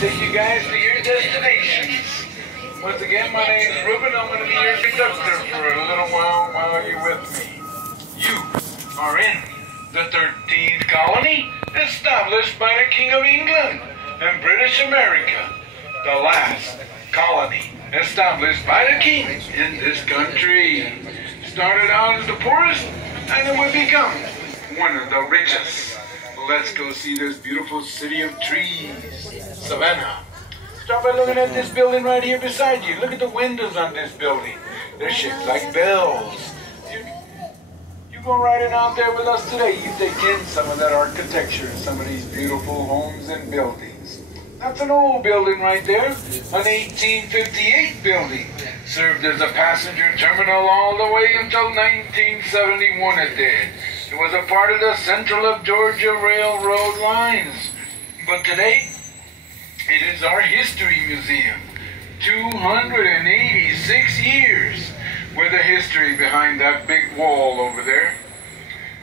take you guys to your destinations. Once again, my name is Ruben. I'm going to be your conductor for a little while you're with me. You are in the 13th colony established by the King of England and British America, the last colony established by the king in this country. Started out as the poorest and it would become one of the richest. Let's go see this beautiful city of trees, Savannah. Start by looking at this building right here beside you. Look at the windows on this building. They're shaped like bells. You go riding out there with us today. You take in some of that architecture, some of these beautiful homes and buildings. That's an old building right there, an 1858 building. Served as a passenger terminal all the way until 1971 it did. It was a part of the Central of Georgia Railroad lines. But today, it is our history museum. 286 years with the history behind that big wall over there.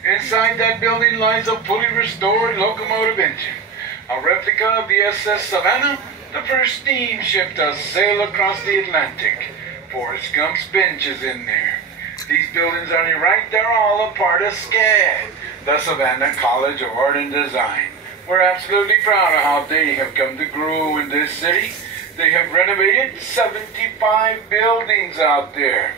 Inside that building lies a fully restored locomotive engine, a replica of the SS Savannah, the first steamship to sail across the Atlantic. Forrest Gump's bench is in there. These buildings on your right, they're all a part of SCAD, the Savannah College of Art and Design. We're absolutely proud of how they have come to grow in this city. They have renovated 75 buildings out there.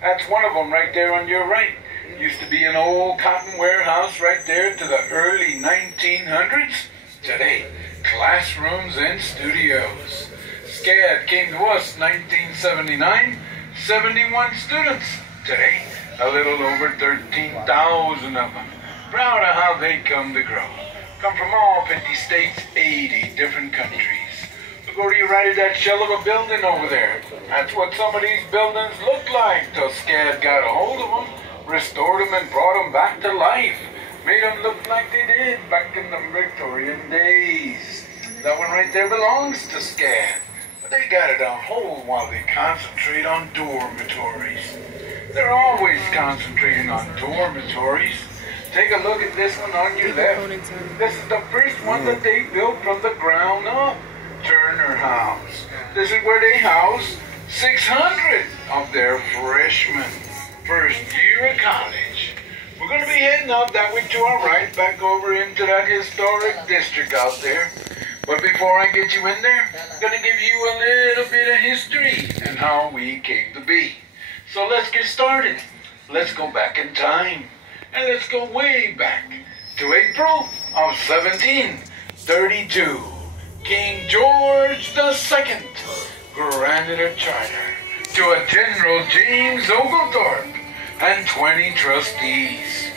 That's one of them right there on your right. Used to be an old cotton warehouse right there to the early 1900s. Today, classrooms and studios. SCAD came to us 1979, 71 students. Today, a little over 13,000 of them. Proud of how they come to grow. Come from all 50 states, 80 different countries. Look over to your right of that shell of a building over there. That's what some of these buildings look like till SCAD got a hold of them, restored them and brought them back to life. Made them look like they did back in the Victorian days. That one right there belongs to SCAD. But they got it on hold while they concentrate on dormitories. They're always concentrating on dormitories. Take a look at this one on your left. This is the first one that they built from the ground up. Turner House. This is where they house 600 of their freshmen. First year of college. We're going to be heading out that way to our right, back over into that historic district out there. But before I get you in there, I'm going to give you a little bit of history and how we came to be. So let's get started. Let's go back in time. And let's go way back to April of 1732. King George II granted a charter to a General James Oglethorpe and 20 trustees.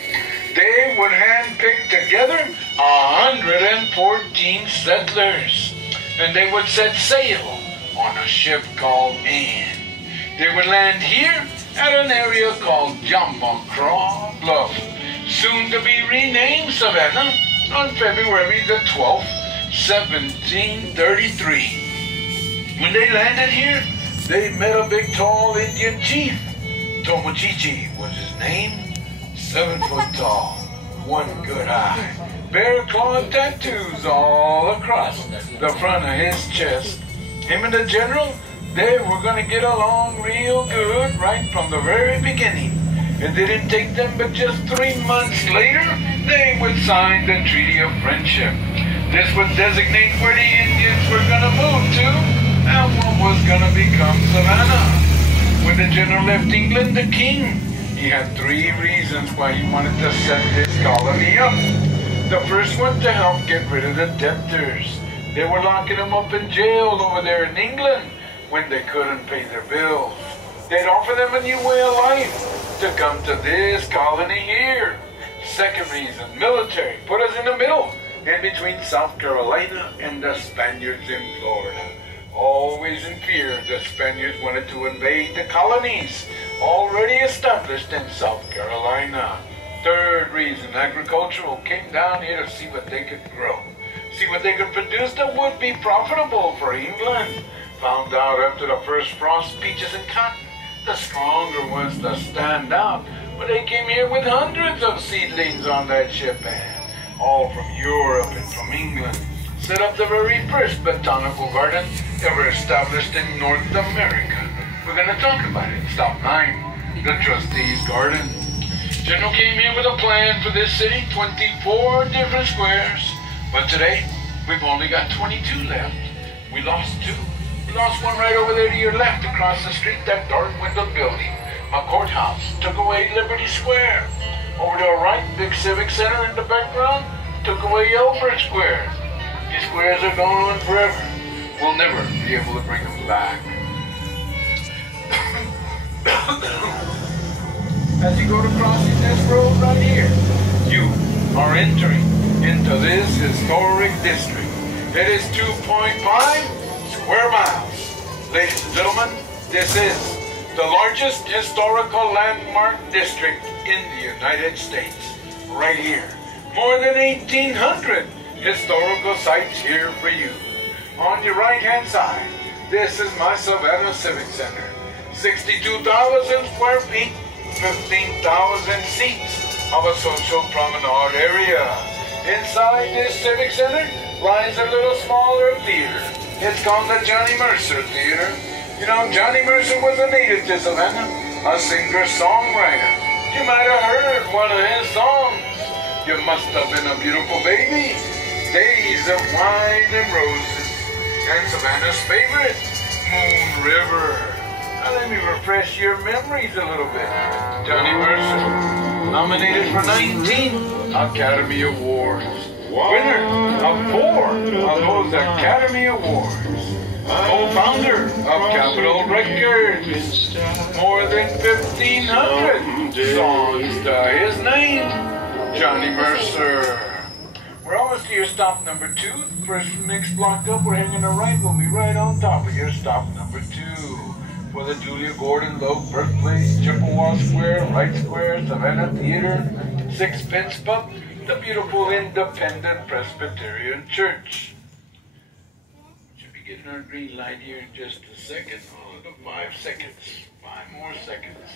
They would handpick together 114 settlers, and they would set sail on a ship called Anne. They would land here at an area called Jpmaximus Bluff, soon to be renamed Savannah, on February the 12th, 1733. When they landed here, they met a big tall Indian chief. Tomochichi was his name. 7 foot tall, 1 good eye, bear claw tattoos all across the front of his chest. Him and the general, they were going to get along real good right from the very beginning. It didn't take them but just 3 months later, they would sign the Treaty of Friendship. This would designate where the Indians were going to move to and what was going to become Savannah. When the general left England, the king, he had 3 reasons why he wanted to set this colony up. The first one, to help get rid of the debtors. They were locking them up in jail over there in England when they couldn't pay their bills. They'd offer them a new way of life to come to this colony here. Second reason, military. Put us in the middle, in between South Carolina and the Spaniards in Florida. Always in fear, the Spaniards wanted to invade the colonies already established in South Carolina. Third reason, agricultural. Came down here to see what they could grow. See what they could produce that would be profitable for England. Found out after the first frost, peaches and cotton, the stronger ones to stand out. But they came here with hundreds of seedlings on that ship, all from Europe and from England. set up the very first botanical garden ever established in North America. We're going to talk about it. Stop 9, the Trustees' Garden. General came here with a plan for this city, 24 different squares. But today, we've only got 22 left. We lost 2. We lost one right over there to your left across the street, that dark windowed building. A courthouse took away Liberty Square. Over to our right, big civic center in the background, took away Elbert Square. These squares are gone forever. We'll never be able to bring them back. As you go to crossing this road right here, you are entering into this historic district. It is 2.5 square miles. Ladies and gentlemen, this is the largest historical landmark district in the United States. Right here. More than 1,800 historical sites here for you. On your right-hand side, this is my Savannah Civic Center. 62,000 square feet, 15,000 seats of a social promenade area. Inside this Civic Center lies a little smaller theater. It's called the Johnny Mercer Theater. You know, Johnny Mercer was a native to Savannah, a singer-songwriter. You might have heard one of his songs. You must have been a beautiful baby. Days of wine and roses. And Savannah's favorite, Moon River. Now let me refresh your memories a little bit. Johnny Mercer, nominated for 19 Academy Awards. Winner of 4 of those Academy Awards. Co-founder of Capitol Records. More than 1,500 songs to his name. Johnny Mercer. We're almost to your stop number 2. First next block up, we're hanging a right. We'll be right on top of your stop number 2. For the Julia Gordon Low Birthplace, Chippewa Square, Wright Square, Savannah Theater, Sixpence Pub, the beautiful Independent Presbyterian Church. Should be getting our green light here in just a second. Oh, look at 5 seconds. 5 more seconds.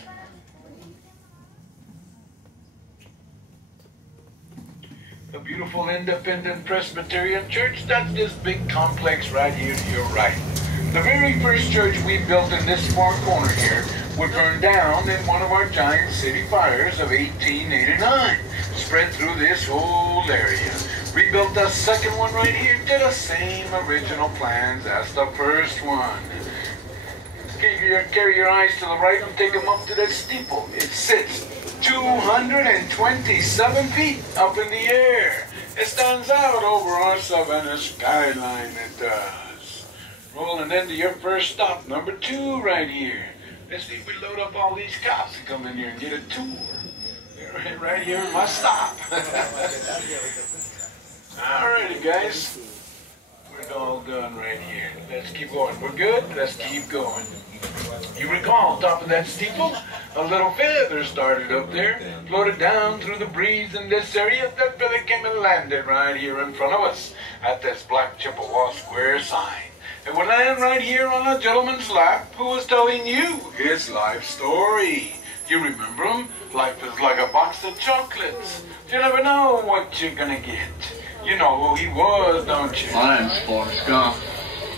The beautiful Independent Presbyterian Church, that's this big complex right here to your right. The very first church we built in this far corner here would burn down in one of our giant city fires of 1889, spread through this whole area. We built the second one right here to the same original plans as the first one. Carry your eyes to the right and take them up to that steeple. It sits 227 feet up in the air. It stands out over our Savannah skyline, it does. Rolling into your first stop, number 2 right here. Let's see if we load up all these cops and come in here and get a tour. They're right here in my stop. Alrighty, guys. We're all done right here. Let's keep going. We're good? Let's keep going. You recall, top of that steeple, a little feather started up there, floated down through the breeze in this area. That feather came and landed right here in front of us at this black Chippewa Square sign. It would land right here on a gentleman's lap who was telling you his life story. You remember him? Life is like a box of chocolates. You never know what you're gonna get. You know who he was, don't you? My name's Forrest Gump.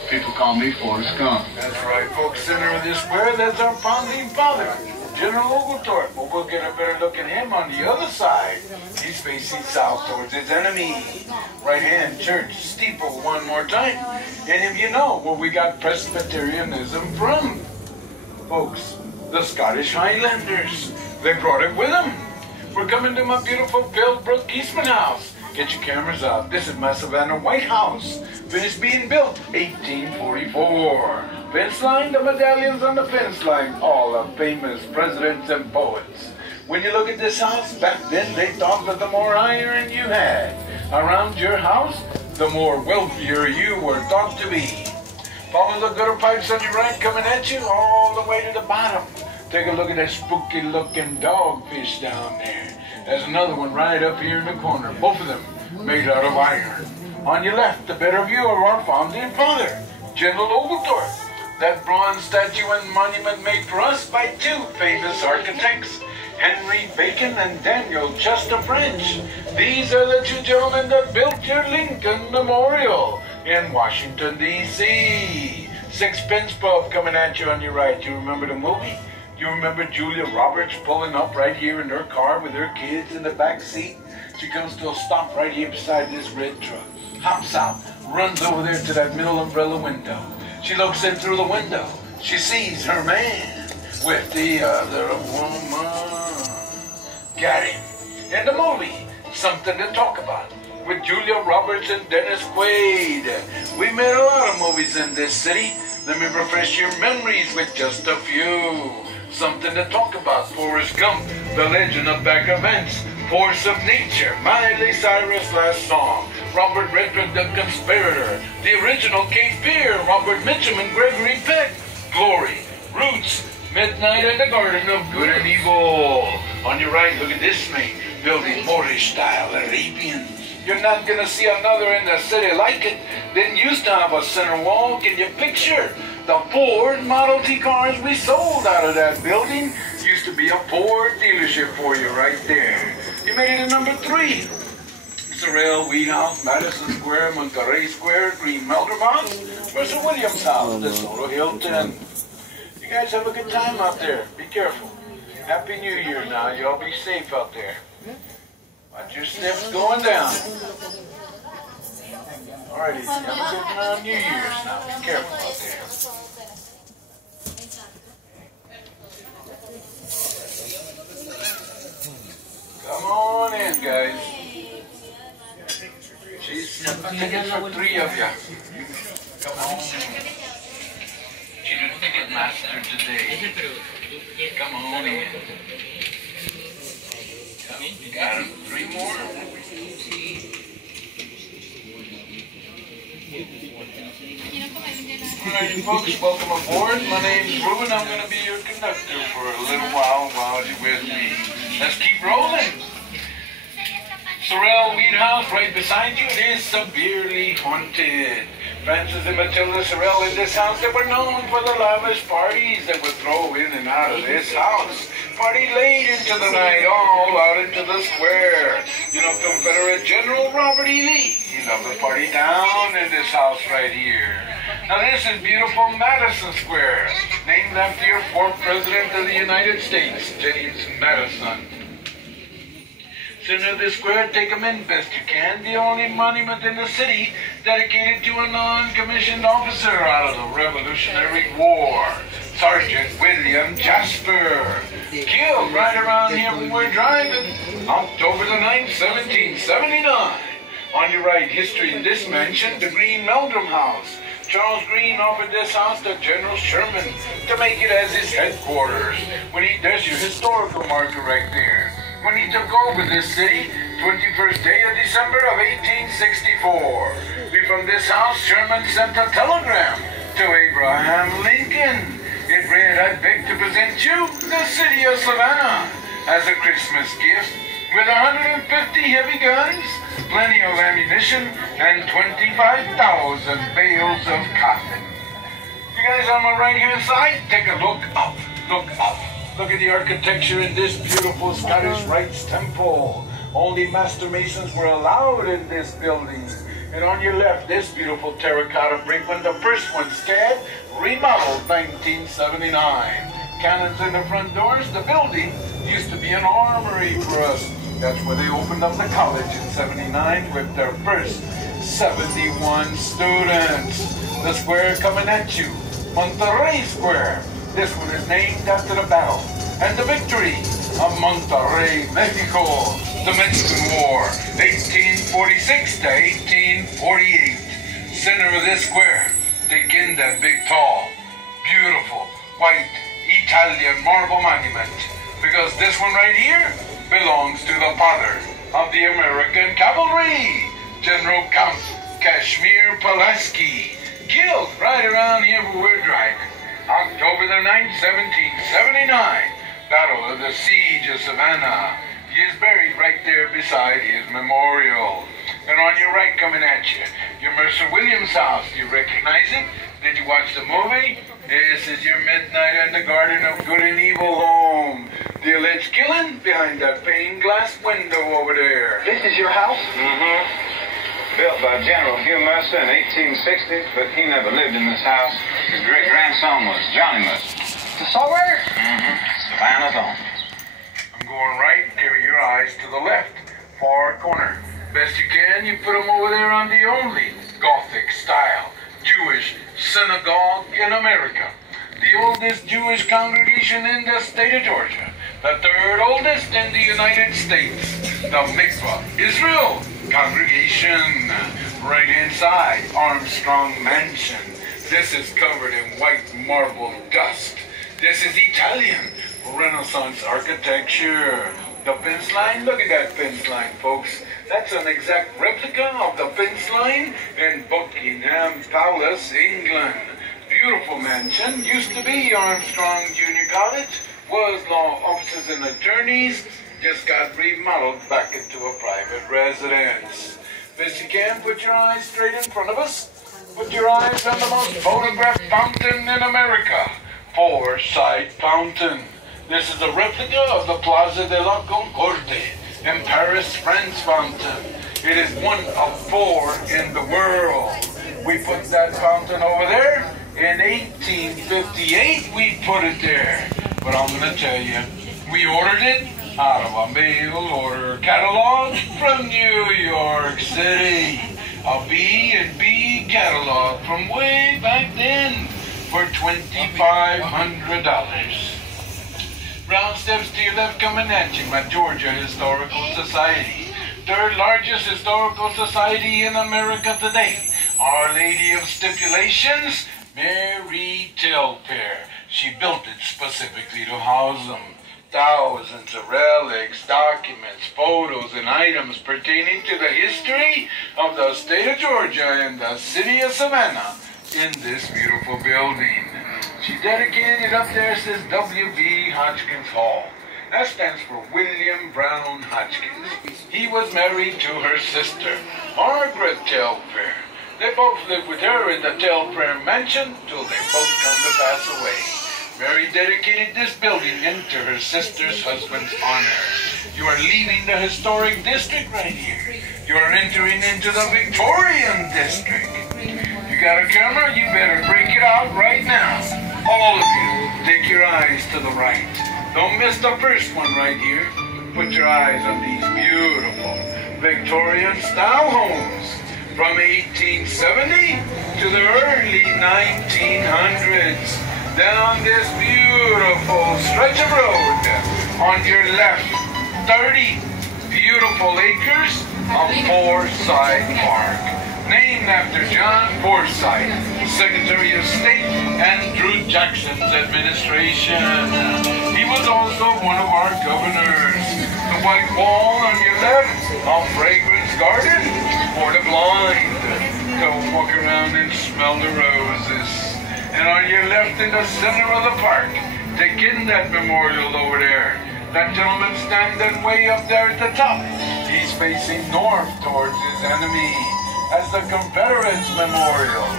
People call me Forrest Gump. That's right, folks. Center of this square, that's our founding father, General Oglethorpe. But we'll get a better look at him on the other side. He's facing south towards his enemy. Right-hand church steeple one more time. And if you know where we got Presbyterianism from, folks, the Scottish Highlanders. They brought it with them. We're coming to my beautiful Philbrook Eastman house. Get your cameras out. This is my Savannah White House. Finished being built 1844. Fence line, the medallions on the fence line, all of famous presidents and poets. When you look at this house, back then they thought that the more iron you had around your house, the more wealthier you were thought to be. Follow the gutter pipes on your right coming at you all the way to the bottom. Take a look at that spooky looking dogfish down there. There's another one right up here in the corner. Both of them made out of iron. On your left, the better view of our founding father, General Oglethorpe. That bronze statue and monument made for us by 2 famous architects. Henry Bacon and Daniel Chester French. These are the two gentlemen that built your Lincoln Memorial in Washington, D.C. Sixpence Pub coming at you on your right. You remember the movie? You remember Julia Roberts pulling up right here in her car with her kids in the back seat? She comes to a stop right here beside this red truck. Hops out, runs over there to that middle umbrella window. She looks in through the window. She sees her man with the other woman. Got him. In the movie, Something to Talk About, with Julia Roberts and Dennis Quaid. We made a lot of movies in this city. Let me refresh your memories with just a few. Something to Talk About, Forrest Gump, The Legend of Back Events, Force of Nature, Miley Cyrus' last song, Robert Redford the Conspirator, the original Cape Fear, Robert Mitchum and Gregory Peck, Glory, Roots, Midnight and the Garden of Good and Evil. On your right, look at this mate, building Moorish-style Arabian. You're not gonna see another in the city like it. Didn't used to have a center wall. Can you picture the Ford Model T cars we sold out of that building? Used to be a Ford dealership for you right there. You made it to number 3. Sorrel, Wheat House, Madison Square, Monterey Square, Green Meldrum House, Mercer Williams House, DeSoto Hilton. You guys have a good time out there. Be careful. Happy New Year now. Y'all be safe out there. Watch your steps going down. Alrighty, have a good New Year's now. Be careful out there. Come on in, guys. She's tickets for 3 of you. Come on. She's a ticket master today. Come on in. Got him. 3 more. Alright, folks, welcome aboard. My name's Ruben. I'm going to be your conductor for a little while you're with me. Let's keep rolling. Sorrel Wheat House right beside you. It is severely haunted. Francis and Matilda Sorrel in this house, they were known for the lavish parties that would throw in and out of this house. Party late into the night, all out into the square. You know, Confederate General Robert E. Lee, he loved to party down in this house right here. Now this is beautiful Madison Square, named after your 4th President of the United States, James Madison. Center of the square, take them in best you can. The only monument in the city dedicated to a non-commissioned officer out of the Revolutionary War, Sergeant William Jasper. Killed right around here when we're driving, October the 9th, 1779. On your right, history in this mansion, the Green Meldrum House. Charles Green offered this house to General Sherman to make it as his headquarters. There's your historical marker right there. When he took over this city, 21st day of December of 1864. From this house, Sherman sent a telegram to Abraham Lincoln. It read, I beg to present you the city of Savannah as a Christmas gift with 150 heavy guns, plenty of ammunition, and 25,000 bales of cotton. You guys on my right-hand side, take a look up, look up. Look at the architecture in this beautiful Scottish Rites Temple. Only master masons were allowed in this building. And on your left, this beautiful terracotta brick one, the first one, SCAD, remodeled 1979. Cannons in the front doors. The building used to be an armory for us. That's where they opened up the college in 79 with their first 71 students. The square coming at you, Monterey Square. This one is named after the battle and the victory of Monterrey, Mexico. The Mexican War, 1846 to 1848. Center of this square, take in that big, tall, beautiful, white, Italian marble monument. Because this one right here belongs to the father of the American cavalry, General Count Kashmir Pulaski, killed right around here where we're driving. October the 9th, 1779, Battle of the Siege of Savannah. He is buried right there beside his memorial. And on your right coming at you, your Mercer Williams house. Do you recognize it? Did you watch the movie? This is your Midnight and the Garden of Good and Evil home. The alleged killing behind that pane glass window over there. This is your house? Mm-hmm. Built by General Hugh Mercer in 1860, but he never lived in this house. His great-grandson was Johnny Mercer. The songwriter? Mm-hmm. Savannah's own. I'm going right. Carry your eyes to the left. Far corner. Best you can, you put them over there on the only Gothic-style Jewish synagogue in America. The oldest Jewish congregation in the state of Georgia. The third oldest in the United States. The Mikvah Israel congregation. Right inside Armstrong Mansion. This is covered in white marble dust. This is Italian Renaissance architecture. The fence line, look at that fence line, folks. That's an exact replica of the fence line in Buckingham Palace, England. Beautiful mansion. Used to be Armstrong Junior College. Was law offices and attorneys. Just got remodeled back into a private residence. Best you can, put your eyes straight in front of us. Put your eyes on the most photographed fountain in America. Four-side fountain. This is a replica of the Plaza de la Concorde in Paris, France fountain. It is one of 4 in the world. We put that fountain over there. In 1858, we put it there. But I'm going to tell you, we ordered it out of a mail order catalog from New York City. A B&B catalog from way back then for $2,500. Round steps to your left coming at you, my Georgia Historical Society. Third largest historical society in America today. Our Lady of Stipulations, Mary Telfair. She built it specifically to house them. Thousands of relics, documents, photos, and items pertaining to the history of the state of Georgia and the city of Savannah in this beautiful building. She dedicated it up there, says W.B. Hodgkins Hall. That stands for William Brown Hodgkins. He was married to her sister, Margaret Telfair. They both lived with her in the Telfair mansion till they both come to pass away. Mary dedicated this building into her sister's husband's honor. You are leaving the historic district right here. You are entering into the Victorian district. You got a camera? You better break it out right now. All of you, take your eyes to the right. Don't miss the first one right here. Put your eyes on these beautiful Victorian-style homes from 1870 to the early 1900s. Down this beautiful stretch of road, on your left, 30 beautiful acres of Forsyth Park, named after John Forsyth, Secretary of State, Andrew Jackson's administration. He was also one of our governors. The white wall on your left, a fragrance garden for the blind. Go walk around and smell the roses. And on your left in the center of the park, take in that memorial over there. That gentleman standing way up there at the top. He's facing north towards his enemy as the Confederates Memorial.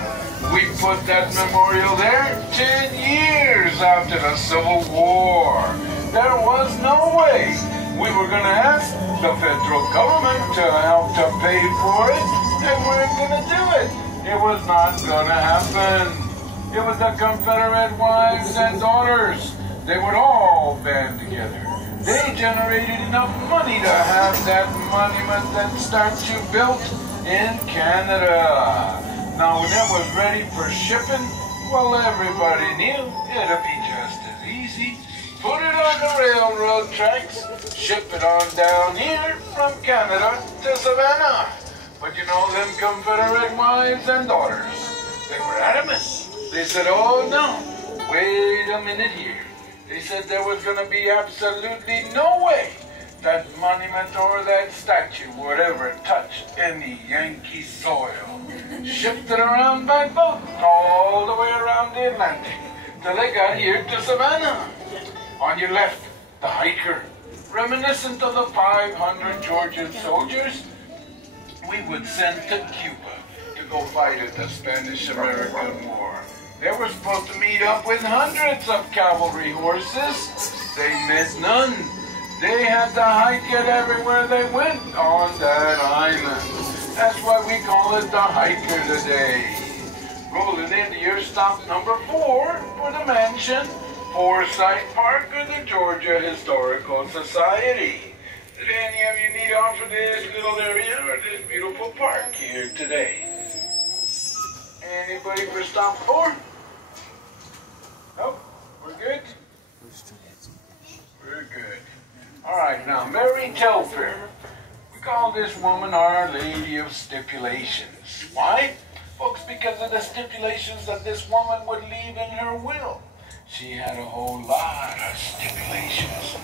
We put that memorial there 10 years after the Civil War. There was no way we were going to ask the federal government to help to pay for it, and we weren't going to do it. It was not going to happen. It was the Confederate wives and daughters. They would all band together. They generated enough money to have that monument and statue built in Canada. Now, when it was ready for shipping, well, everybody knew it'd be just as easy. Put it on the railroad tracks, ship it on down here from Canada to Savannah. But you know them Confederate wives and daughters, they were adamant. They said, oh no, wait a minute here. They said there was going to be absolutely no way that monument or that statue would ever touch any Yankee soil. Shipped it around by boat all the way around the Atlantic till they got here to Savannah. On your left, the hiker, reminiscent of the 500 Georgian soldiers we would send to Cuba to go fight at the Spanish-American War. They were supposed to meet up with hundreds of cavalry horses they met none. They had to hike it everywhere they went on that island. That's why we call it the hiker today. Rolling into your stop number 4 for the mansion, Forsyth Park of the Georgia Historical Society. Did any of you need off of this little area or this beautiful park here today? Anybody for stop 4? Nope, we're good? We're good. All right, now Mary Telfair. We call this woman Our Lady of Stipulations. Why? Folks, because of the stipulations that this woman would leave in her will. She had a whole lot of stipulations.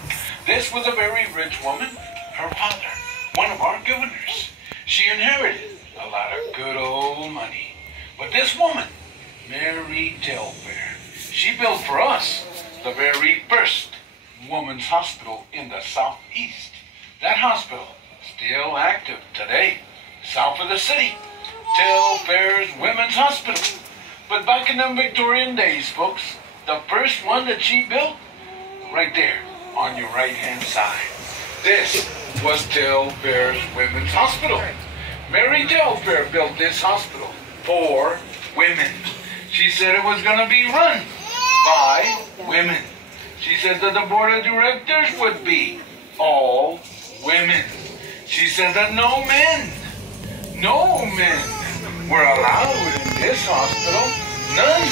This was a very rich woman. Her father, one of our governors. She inherited a lot of good old money. But this woman, Mary Telfair, she built for us the very first women's hospital in the southeast. That hospital, still active today, south of the city. Telfair's Women's Hospital. But back in the Victorian days, folks, the first one that she built, right there on your right-hand side. This was Telfair's Women's Hospital. Mary Telfair built this hospital for women. She said it was going to be run by women. She said that the board of directors would be all women. She said that no men were allowed in this hospital. None.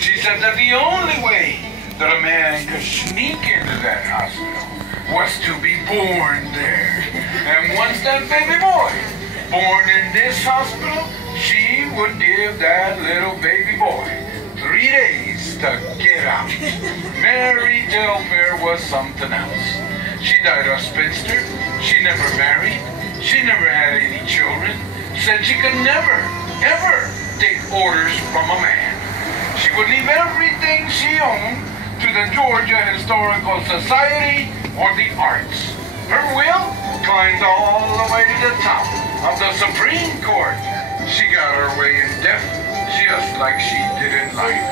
She said that the only way that a man could sneak into that hospital was to be born there. And once that baby boy born in this hospital, she would give that little baby boy 3 days to get out. Mary Telfair was something else. She died a spinster. She never married. She never had any children. Said she could never, ever take orders from a man. She would leave everything she owned to the Georgia Historical Society or the arts. Her will climbed all the way to the top of the Supreme Court. She got her way in death, just like she did in life.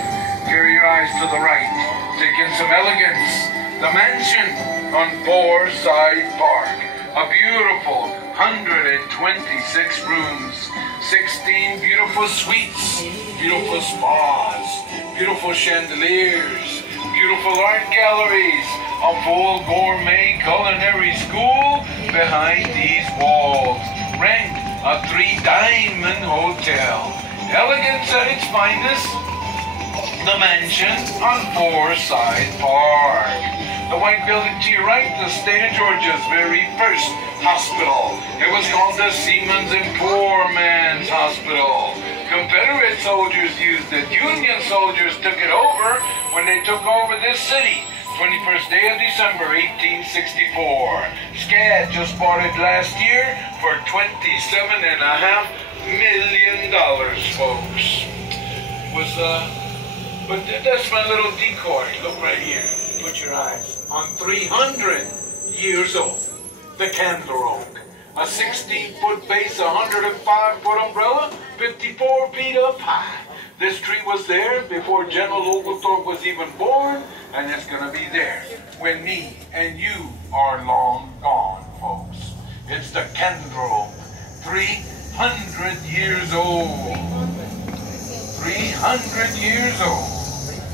Carry your eyes to the right. Take in some elegance. The mansion on Forsyth Park. A beautiful 126 rooms, 16 beautiful suites, beautiful spas, beautiful chandeliers, beautiful art galleries, a full gourmet culinary school behind these walls. Ranked a 3-diamond hotel. Elegance at its finest. The mansion on Forsyth Park. The white building to your right, the state of Georgia's very first hospital. It was called the Seamen's and Poor Man's Hospital. Confederate soldiers used it. Union soldiers took it over when they took over this city. 21st day of December, 1864. SCAD just bought it last year for $27.5 million, folks. But that's my little decoy. Look right here. Put your eyes on 300 years old. The Candle Oak. A 16-foot base, 105-foot umbrella, 54 feet up high. This tree was there before General Oglethorpe was even born, and it's going to be there when me and you are long gone, folks. It's the Candle Oak. 300 years old. 300 years old.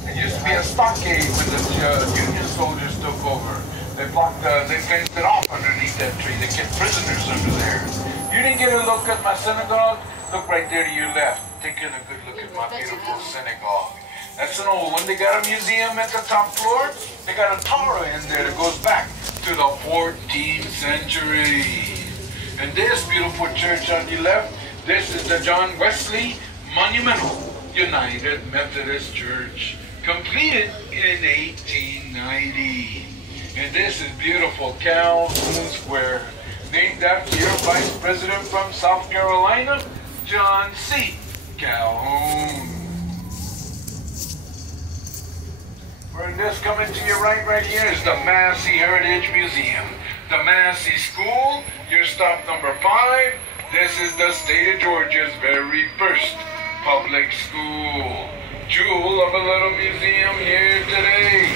It used to be a stockade when the Union soldiers took over. They fenced it off underneath that tree. They kept prisoners under there. You didn't get a look at my synagogue? Look right there to your left. Take a good look at my beautiful synagogue. That's an old one. They got a museum at the top floor. They got a Torah in there that goes back to the 14th century. And this beautiful church on your left, this is the John Wesley Monumental United Methodist Church, completed in 1890. And this is beautiful Calhoun Square, named after your Vice President from South Carolina, John C. Calhoun. We're just coming to your right here is the Massey Heritage Museum. The Massey School, your stop number 5. This is the state of Georgia's very first public school. Jewel of a little museum here today.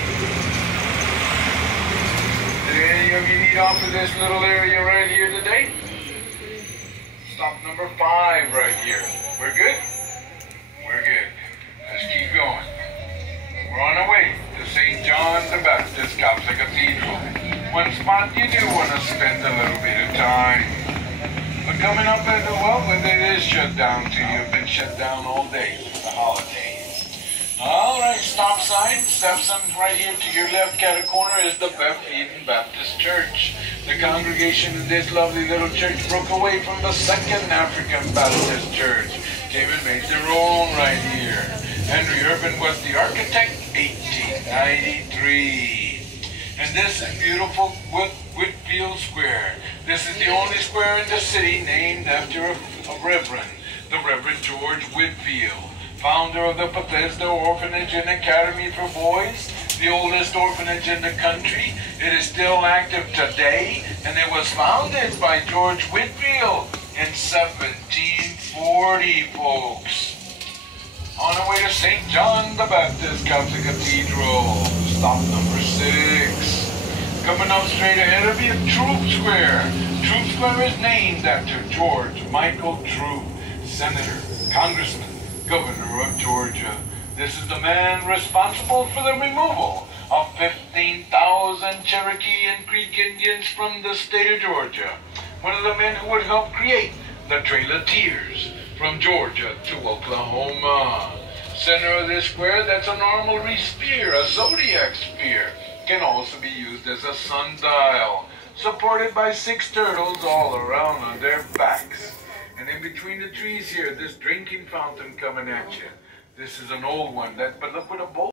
any of you need off of this little area right here today? Stop number 5 right here. We're good? We're good. Let's keep going. We're on our way to St. John the Baptist Catholic Cathedral. One spot you do want to spend a little bit of time. But coming up as well, when it is shut down to you, been shut down all day for the holidays. Alright, stop sign, steps right here to your left cat corner is the Beth Eden Baptist Church. The congregation in this lovely little church broke away from the Second African Baptist Church. Came and made their own right here. Henry Urban was the architect, 1893. And this is beautiful Whitfield Square. This is the only square in the city named after a reverend, the Reverend George Whitfield, founder of the Bethesda Orphanage and Academy for Boys, the oldest orphanage in the country. It is still active today, and it was founded by George Whitfield in 1740, folks. On our way to St. John the Baptist Catholic Cathedral. Stop number 6. Coming up straight ahead of you, Troop Square. Troop Square is named after George Michael Troop, Senator, Congressman, Governor of Georgia. This is the man responsible for the removal of 15,000 Cherokee and Creek Indians from the state of Georgia. One of the men who would help create the Trail of Tears from Georgia to Oklahoma. Center of this square, that's a normal sphere, a zodiac sphere. Can also be used as a sundial, supported by 6 turtles all around on their backs. And in between the trees here, this drinking fountain coming at you. This is an old one, but look with a bowl.